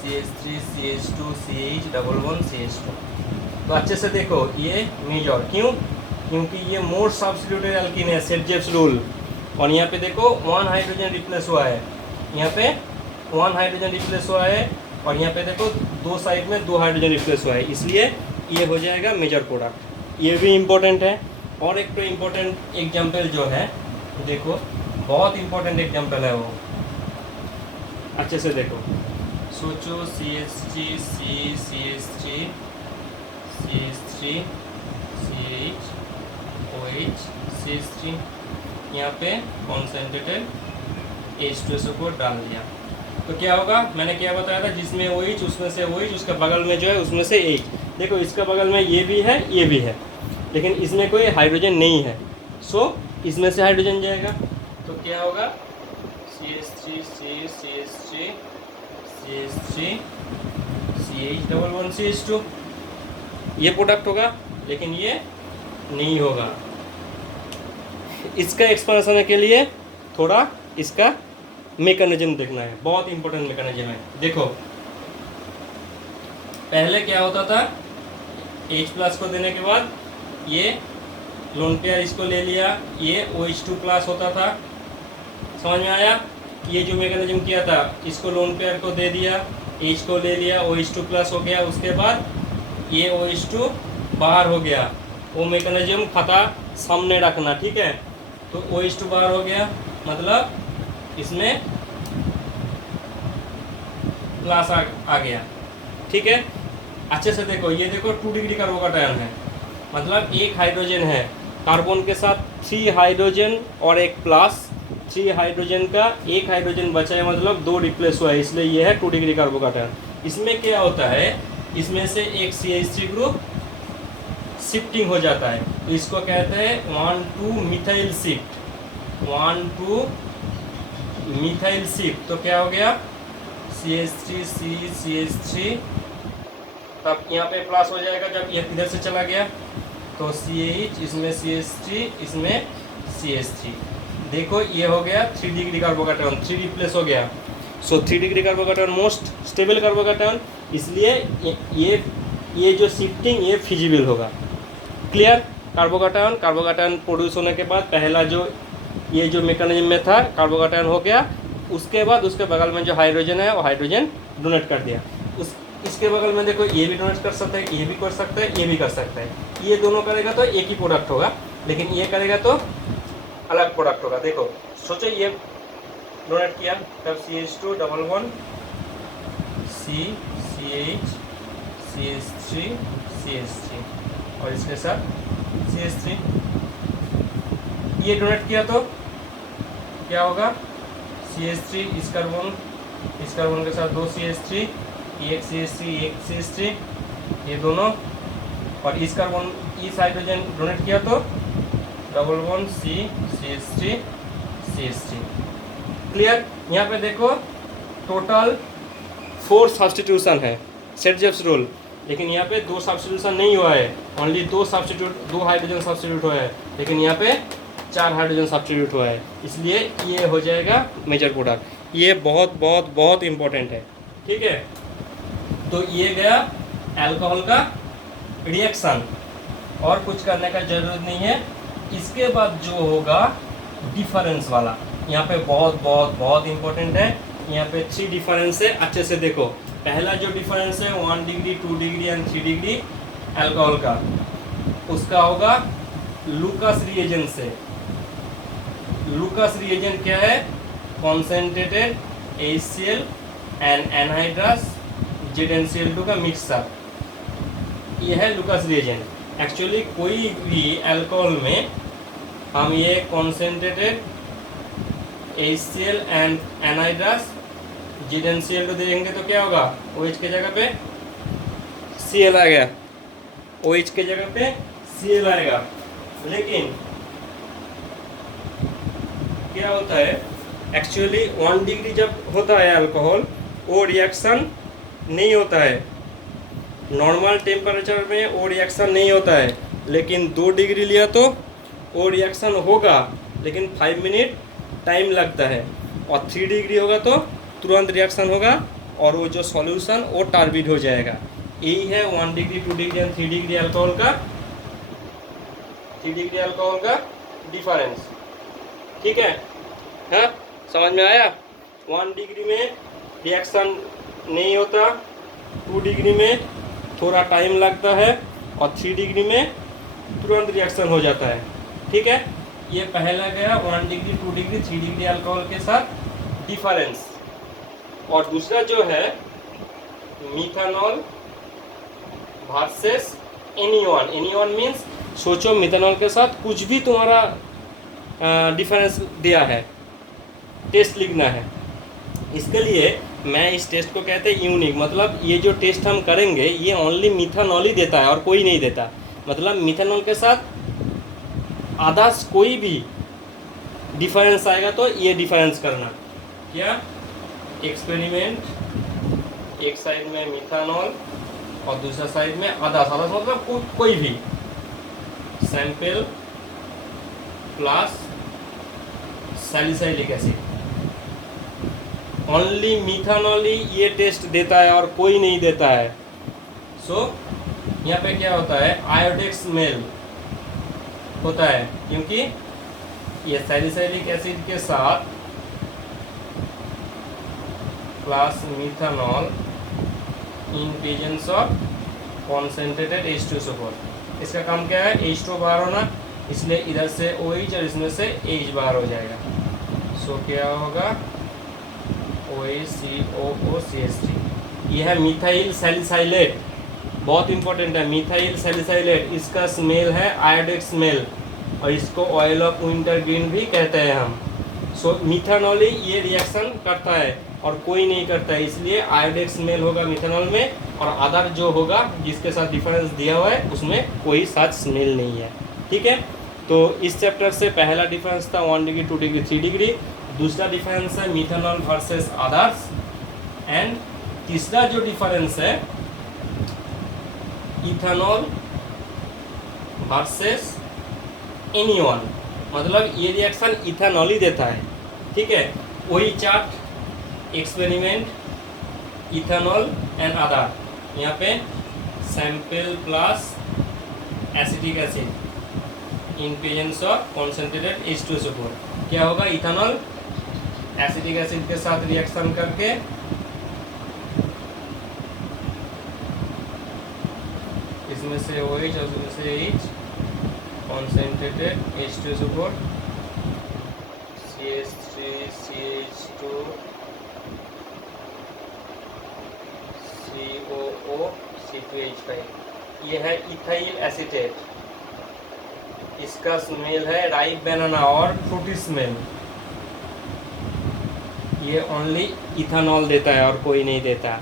CH3 CH2 CH double bond CH2। तो अच्छे से देखो ये मेजर क्यों, क्योंकि ये मोर सब्स्टिट्यूटेड एल्कीन है, सेट-जेव्स रूल। और यहाँ पे देखो 1 हाइड्रोजन रिप्लेस हुआ है, यहाँ पे 1 हाइड्रोजन रिप्लेस हुआ है, और यहाँ पे देखो 2 साइड में 2 हाइड्रोजन रिप्लेस हुआ है, इसलिए ये हो जाएगा मेजर प्रोडक्ट। ये भी इम्पोर्टेंट है। और एक तो इम्पोर्टेंट एग्जाम्पल जो है देखो, बहुत इम्पोर्टेंट एग्जाम्पल है वो, अच्छे से देखो। सोचो CH3 CH3 CH3 CH OH CH3, यहाँ पे कॉन्सेंट्रेटेड H2SO को डाल दिया तो क्या होगा, मैंने क्या बताया था, जिसमें OH उसमें से OH, उसके बगल में जो है उसमें से H। देखो इसके बगल में ये भी है, ये भी है, लेकिन इसमें कोई हाइड्रोजन नहीं है, सो इसमें से हाइड्रोजन जाएगा तो क्या होगा CH3 CH3 CH3 CH double bond CH2, ये प्रोडक्ट होगा, लेकिन ये नहीं होगा। इसका एक्सप्लेनेशन के लिए थोड़ा इसका मैकेनिज्म देखना है, बहुत इंपॉर्टेंट मैकेनिज्म है। देखो पहले क्या होता था, H प्लस को देने के बाद ये लोन पेयर इसको ले लिया, ये OH2 प्लस होता था। समझ में आया? ये जो मैकेनिज्म किया था, इसको लोन पेयर को दे दिया, H को ले लिया, OH2 प्लस हो गया, उसके बाद ये OH2 बाहर हो गया, वो मैकेनिज्म खाता सामने रखना, ठीक है। तो OH2 बाहर हो गया, मतलब इसमें प्लस आ गया, ठीक है। अच्छे से देखो, ये देखो 2 डिग्री कार्बोकैटायन है, मतलब एक हाइड्रोजन है, कार्बन के साथ 3 हाइड्रोजन और एक प्लस, 3 हाइड्रोजन का 1 हाइड्रोजन बचा है, मतलब 2 रिप्लेस हुआ है, इसलिए ये है 2 डिग्री कार्बोकैटायन। इसमें क्या होता है, इसमें से एक CH3 ग्रुप शिफ्टिंग हो जाता है, तो इसको कहते हैं 1,2 मिथाइल शिफ्ट, 1,2 मिथाइल शिफ्ट। तो क्या हो गया CH3 CH3, तब यहाँ पे प्लस हो जाएगा, जब ये इधर से चला गया तो CH, इसमें CH3, इसमें CH3। देखो ये हो गया 3 डिग्री कार्बोकैटायन, 3 रिप्लेस हो गया। सो 3 degree carbocation most stable carbocation, इसलिए ये जो शिफ्टिंग ये फिजिबल होगा। क्लियर? कार्बोकैटायन प्रोड्यूस होने के बाद पहला जो ये जो मैकेनिज्म में था, कार्बोकैटायन हो गया, उसके बाद उसके बगल में जो हाइड्रोजन है वो हाइड्रोजन डोनेट कर दिया। इसके बगल में देखो ये भी डोनेट कर सकता है, ये भी कर सकता है, ये भी कर सकता है। ये दोनों करेगा तो एक ही प्रोडक्ट होगा, लेकिन ये करेगा तो अलग प्रोडक्ट होगा। देखो सोचो ये डोनेट किया, तब CH2 double bond CH CH3 CH3 और इसके साथ CH3, ये डोनेट किया तो क्या होगा, CH3 इस कार्बन के साथ 2 CH3, एक CH3 एक CH3, ये दोनों, और इस कार्बन इस हाइड्रोजन डोनेट किया तो double bond CH3 CH3। Clear? यहाँ पे देखो टोटल 4 सब्स्टिट्यूशन है, सेट-जेव्स रूल, लेकिन यहाँ पे 2 सब्स्टिट्यूशन नहीं हुआ है, ओनली 2 हाइड्रोजन सब्स्टिट्यूट हुआ है, लेकिन यहाँ पे 4 हाइड्रोजन सब्स्टिट्यूट हुआ है, इसलिए ये हो जाएगा मेजर प्रोडक्ट। ये बहुत बहुत बहुत इम्पोर्टेंट है, ठीक है। तो ये गया अल्कोहल का रिएक्शन, और कुछ करने का जरूरत नहीं है। इसके बाद जो होगा डिफरेंस वाला, यहाँ पे बहुत बहुत बहुत इम्पोर्टेंट है। यहाँ पे 3 डिफरेंस है, अच्छे से देखो। पहला जो डिफरेंस है 1 degree 2 degree and 3 degree alcohol का, उसका होगा लुकास रिएजेंट से। लुकास रिएजेंट क्या है? Concentrated HCl and anhydrous ZnCl2 का मिक्सर, ये है लुकास रिएजेंट। एक्चुअली कोई भी अल्कोहल में हम ये concentrated HCl and anhydrous ZnCl2 देंगे तो क्या होगा? OH के जगह पे Cl आ गया, OH के जगह पे Cl आएगा। लेकिन क्या होता है, एक्चुअली 1 डिग्री जब होता है अल्कोहल, वो रिएक्शन नहीं होता है। नॉर्मल टेम्परेचर में वो रिएक्शन नहीं होता है, लेकिन 2 डिग्री लिया तो वो रिएक्शन होगा, लेकिन 5 मिनट टाइम लगता है। और 3 डिग्री होगा तो तुरंत रिएक्शन होगा, और वो जो सॉल्यूशन वो टार्बिड हो जाएगा। यही है 1 degree 2 degree and 3 degree alcohol का, 3 डिग्री अल्कोहल का डिफरेंस, ठीक है। हाँ, समझ में आया? 1 डिग्री में रिएक्शन नहीं होता, 2 डिग्री में थोड़ा टाइम लगता है, और 3 डिग्री में तुरंत रिएक्शन हो जाता है, ठीक है। ये पहला गया 1 डिग्री 2 डिग्री 3 डिग्री अल्कोहल के साथ डिफरेंस। और दूसरा जो है methanol versus anion. Anion means सोचो मिथानॉल के साथ कुछ भी तुम्हारा डिफरेंस दिया है, टेस्ट लिखना है। इसके लिए मैं इस टेस्ट को कहते हैं यूनिक, मतलब ये जो टेस्ट हम करेंगे ये ओनली मिथानॉल ही देता है और कोई नहीं देता। मतलब मिथानॉल के साथ अदर्स कोई भी डिफरेंस आएगा तो ये डिफरेंस करना। क्या? एक्सपेरिमेंट, एक साइड में मिथानॉल और दूसरा साइड में अदर्स। अदर्स मतलब कोई भी। Sample plus salicylic acid, only methanol ही ये टेस्ट देता है और कोई नहीं देता है। सो यहाँ पे क्या होता है, आयोडेक्स स्मेल होता है, क्योंकि ये सैलिसाइलिक एसिड के साथ plus methanol in presence of concentrated H2SO4। इसका काम क्या है? H2 बाहर होना, इसलिए इधर से OH और इसमें से H बाहर हो जाएगा। सो क्या होगा? OHCOOCH3। यह है मिथाइल सैलिसाइलेट, बहुत इंपॉर्टेंट है। मिथाइल सैलिसाइलेट, इसका स्मेल है आयोडेक्स स्मेल, और इसको ऑयल ऑफ विंटर ग्रीन भी कहते हैं हम। सो मिथानॉल ही ये रिएक्शन करता है और कोई नहीं करता है, इसलिए आयोडेक्स स्मेल होगा मिथानॉल में, और अदर जो होगा जिसके साथ डिफरेंस दिया हुआ है उसमें कोई साथ स्मेल नहीं है, ठीक है। तो इस चैप्टर से पहला डिफरेंस था 1 डिग्री 2 डिग्री 3 डिग्री। दूसरा डिफरेंस है मिथानॉल वर्सेस अदर्स, एंड तीसरा जो डिफरेंस है इथेनॉल वर्सेस एनियन, मतलब ये रिएक्शन इथेनॉल ही देता है, ठीक है। वही chart, experiment, ethanol and other. यहाँ पे sample plus acetic acid in presence of concentrated H2SO4। क्या होगा? इथेनॉल एसिटिक एसिड के साथ रिएक्शन करके इसमें से OH और इसमें से H, concentrated H2SO4, CH3 CH2 COO C2H5। ये है इथाइल एसीटेट, इसका स्मेल है राइप बनाना और फ्रूटी स्मेल। ये ओनली इथेनॉल देता है और कोई नहीं देता।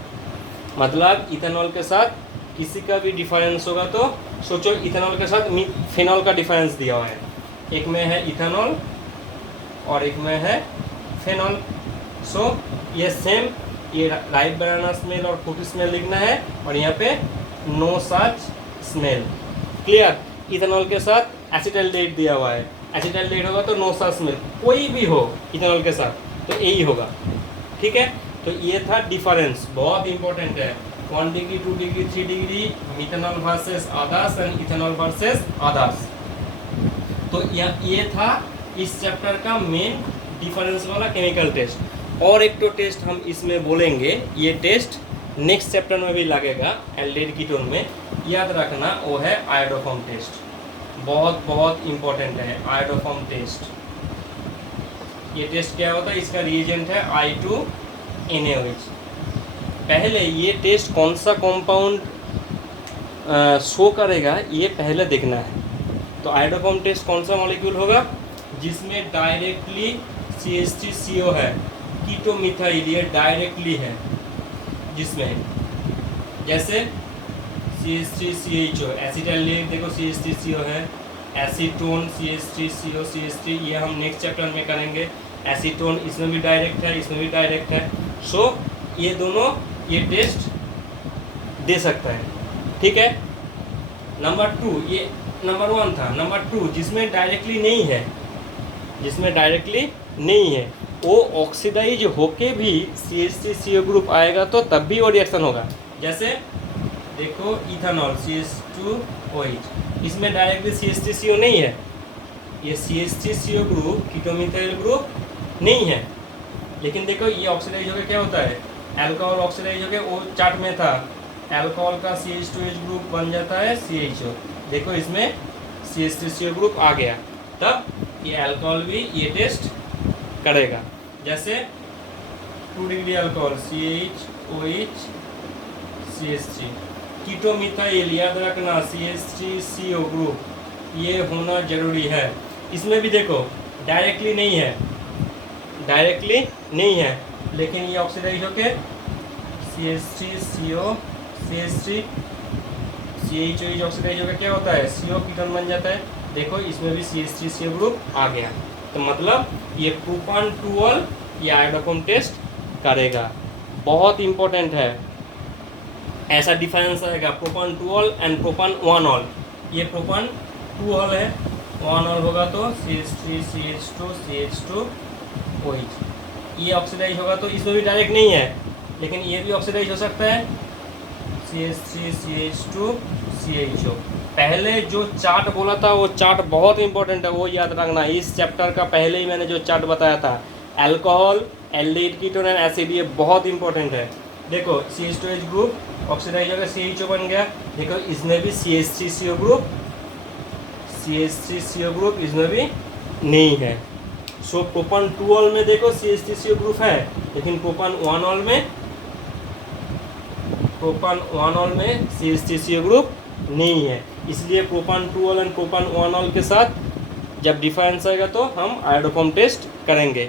मतलब इथेनॉल के साथ किसी का भी डिफरेंस होगा तो सोचो, इथेनॉल के साथ फिनॉल का डिफरेंस दिया हुआ है, एक में है इथेनॉल और एक में है फिनॉल। सो ये सेम, ये राइप बनाना स्मेल और फ्रूटी स्मेल लिखना है, और यहाँ पे no such smell. Clear? Ethanol के साथ एसिटाइलडेट दिया हुआ है, एसिटाइलडेहाइड होगा तो नो सच स्मेल, कोई भी हो इथेनॉल के साथ तो यही होगा। ठीक है, तो ये था डिफरेंस, बहुत इंपॉर्टेंट है। 1 degree 2 degree 3 degree methanol versus others and ethanol versus others. तो ये था इस चैप्टर का मेन डिफरेंस वाला केमिकल टेस्ट। और एक तो टेस्ट हम इसमें बोलेंगे, ये टेस्ट नेक्स्ट चैप्टर में भी लगेगा एल्डिहाइड कीटोन में, याद रखना, वो है आयोडोफॉर्म टेस्ट। बहुत बहुत इंपॉर्टेंट है आयोडोफॉर्म टेस्ट। ये टेस्ट क्या होता है, इसका रिएजेंट है I2NaOH। पहले ये टेस्ट कौन सा कंपाउंड शो करेगा ये पहले देखना है। तो आयोडोफॉर्म टेस्ट कौन सा मॉलिक्यूल होगा जिसमें डायरेक्टली CH3CO है, कीटोमिथाइल ये डायरेक्टली है, जिसमें जैसे CH3CHO, एसिटाइलडेहाइड देखो CH3CO है, एसीटोन CH3CO CH3, ये हम नेक्स्ट चैप्टर में करेंगे। एसीटोन इसमें भी डायरेक्ट है, इसमें भी डायरेक्ट है। सो ये दोनों ये टेस्ट दे सकता है। ठीक है, नंबर 2, ये नंबर 1 था। नंबर 2 जिसमें डायरेक्टली नहीं है, जिसमें डायरेक्टली नहीं है वो ऑक्सीडाइज होके भी CH3CO ग्रुप आएगा तो तब भी वो रिएक्शन होगा। जैसे देखो इथेनॉल CH2OH, इसमें डायरेक्टली CH3CO नहीं है, ये CH3CO ग्रुप कीटोमिथाइल ग्रुप नहीं है, लेकिन देखो ये ऑक्सीडाइज होकर क्या होता है, अल्कोहल ऑक्सीडाइज होकर वो चार्ट में था, अल्कोहल का CH2H ग्रुप बन जाता है CHO। देखो इसमें CH3CO ग्रुप आ गया, तब ये अल्कोहल भी ये टेस्ट करेगा। जैसे 2 डिग्री अल्कोहल CHOH CH3, कीटोमिथाइल याद रखना CH3CO ग्रुप, ये होना जरूरी है। इसमें भी देखो डायरेक्टली नहीं है, डायरेक्टली नहीं है, लेकिन ये ऑक्सीडाइज होके CH3CO CH3 CHOH ऑक्सीडाइज होकर क्या होता है, CO कीटोन बन जाता है। देखो इसमें भी CH3CO ग्रुप आ गया, तो मतलब ये प्रोपान-2-ऑल ये आयोडोफॉर्म टेस्ट करेगा। बहुत इंपॉर्टेंट है, ऐसा डिफरेंस आएगा प्रोपान-2-ऑल एंड प्रोपान-1-ऑल। ये प्रोपान-2-ऑल है, 1-ऑल होगा तो CH3CH2 CH2OH, ये ऑक्सीडाइज होगा तो इसमें भी डायरेक्ट नहीं है, लेकिन ये भी ऑक्सीडाइज हो सकता है CH3CH2 CHO। पहले जो चार्ट बोला था वो चार्ट बहुत इंपॉर्टेंट है, वो याद रखना। इस चैप्टर का पहले ही मैंने जो चार्ट बताया था, alcohol, aldehyde ketone and acid, ये बहुत इंपॉर्टेंट है। देखो CH2H ग्रुप ऑक्सीडाइज होकर CHO बन गया, देखो इसमें भी CH3CO ग्रुप इसमें भी नहीं है। सो प्रोपान-2-ऑल में देखो CH3CO ग्रुप है, लेकिन प्रोपान-1-ऑल में CH3CO ग्रुप नहीं है। इसलिए प्रोपान-2-ऑल एंड प्रोपान-1-ऑल के साथ जब डिफरेंस आएगा तो हम आयोडोफॉर्म टेस्ट करेंगे।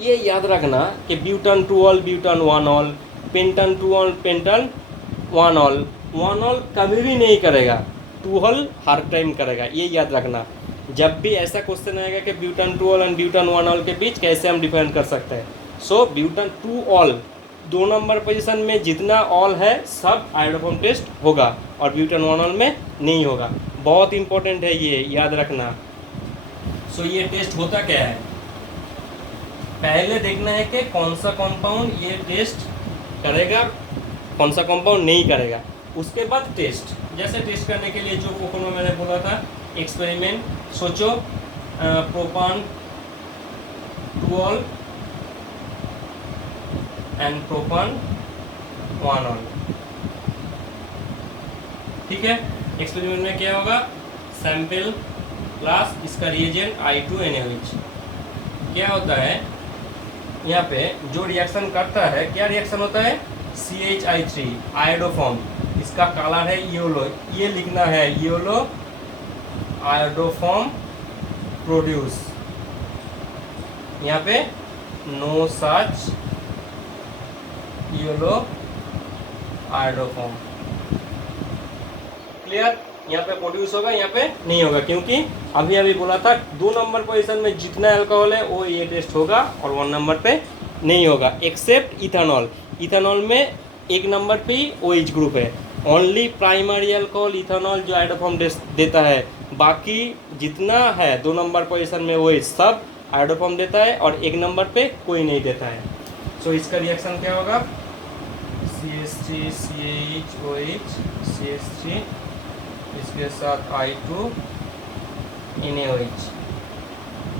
ये याद रखना कि ब्यूटान-2-ऑल ब्यूटान-1-ऑल, पेंटान-2-ऑल पेंटान-1-ऑल, 1-ऑल कभी भी नहीं करेगा, 2-ऑल हर टाइम करेगा। ये याद रखना, जब भी ऐसा क्वेश्चन आएगा कि ब्यूटान-2-ऑल एंड ब्यूटान-1-ऑल के बीच कैसे हम डिफरेंट कर सकते हैं। सो ब्यूटान-2-ऑल 2 नंबर पोजीशन में जितना ऑल है सब आयोडोफॉर्म टेस्ट होगा और ब्यूटान-1-ऑल में नहीं होगा। बहुत इंपॉर्टेंट है, ये याद रखना। सो ये टेस्ट होता क्या है, पहले देखना है कि कौन सा कंपाउंड ये टेस्ट करेगा, कौन सा कंपाउंड नहीं करेगा, उसके बाद टेस्ट। जैसे टेस्ट करने के लिए जो कोकोन में मैंने बोला था एक्सपेरिमेंट, सोचो प्रोपान-2-ऑल एंड प्रोपान-1-ऑल। ठीक है, एक्सपेरिमेंट में क्या होगा, सैंपल प्लस इसका रिएजेंट I2NaOH। क्या होता है यहाँ पे जो रिएक्शन करता है, क्या रिएक्शन होता है, CHI3 आयोडोफॉर्म, इसका कलर है येलो, ये लिखना है येलो आयोडोफॉर्म प्रोड्यूस, यहाँ पे no such yellow iodoform. Clear, यहाँ पे प्रोड्यूस होगा, यहाँ पे नहीं होगा, क्योंकि अभी अभी बोला था 2 नंबर पोजीशन में जितना अल्कोहल है वो ये टेस्ट होगा और 1 नंबर पे नहीं होगा, एक्सेप्ट इथेनॉल। इथेनॉल में 1 नंबर पे ही OH ग्रुप है, ओनली प्राइमरी अल्कोहल इथेनॉल जो आयोडोफॉर्म देता है, बाकी जितना है 2 नंबर पोजीशन में वही सब आयोडोफॉर्म देता है और 1 नंबर पे कोई नहीं देता है। सो इसका रिएक्शन क्या होगा, CH3 CH CH3 इसके साथ I2 NaOH।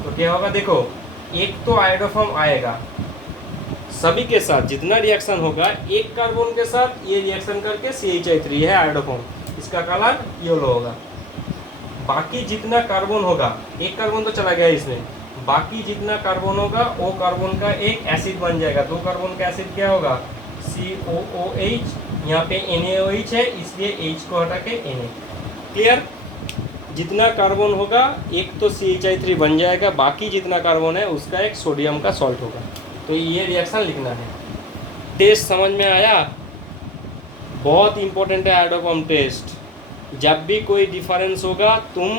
तो क्या होगा, देखो एक तो आयोडोफॉर्म आएगा, सभी के साथ जितना रिएक्शन होगा एक कार्बन के साथ ये रिएक्शन करके CH3 है आयोडोफॉर्म, इसका कलर येलो होगा। बाकी जितना कार्बन होगा, एक कार्बन तो चला गया इसमें, बाकी जितना कार्बन होगा वो कार्बन का एक एसिड बन जाएगा। 2 कार्बन का एसिड क्या होगा, COOH, यहाँ पे NaOH है इसलिए H को हटा के Na। क्लियर, जितना कार्बन होगा एक तो CH3 बन जाएगा, बाकी जितना कार्बन है उसका एक सोडियम का सॉल्ट होगा। तो ये रिएक्शन लिखना है। टेस्ट समझ में आया, बहुत इंपॉर्टेंट है आयोडोफॉर्म टेस्ट। जब भी कोई डिफरेंस होगा तुम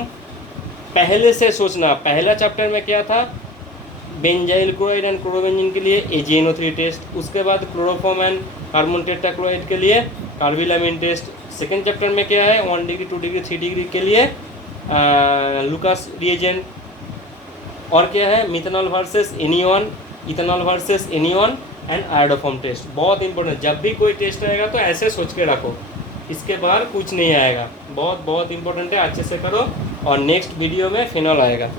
पहले से सोचना। पहला चैप्टर में क्या था, बेंजाइल क्लोराइड एंड क्लोरोबेंजीन के लिए AgNO3 टेस्ट, उसके बाद क्लोरोफॉर्म एंड कार्बन टेट्राक्लोराइड के लिए कार्बिलामिन टेस्ट। सेकेंड चैप्टर में क्या है, 1 डिग्री 2 डिग्री 3 डिग्री के लिए लुकास रिएजेंट, और क्या है methanol versus anion, ethanol versus anion and iodoform test. बहुत इंपॉर्टेंट, जब भी कोई टेस्ट आएगा तो ऐसे सोच के रखो, इसके बाहर कुछ नहीं आएगा। बहुत बहुत इंपॉर्टेंट है, अच्छे से करो। और नेक्स्ट वीडियो में फिनॉल आएगा।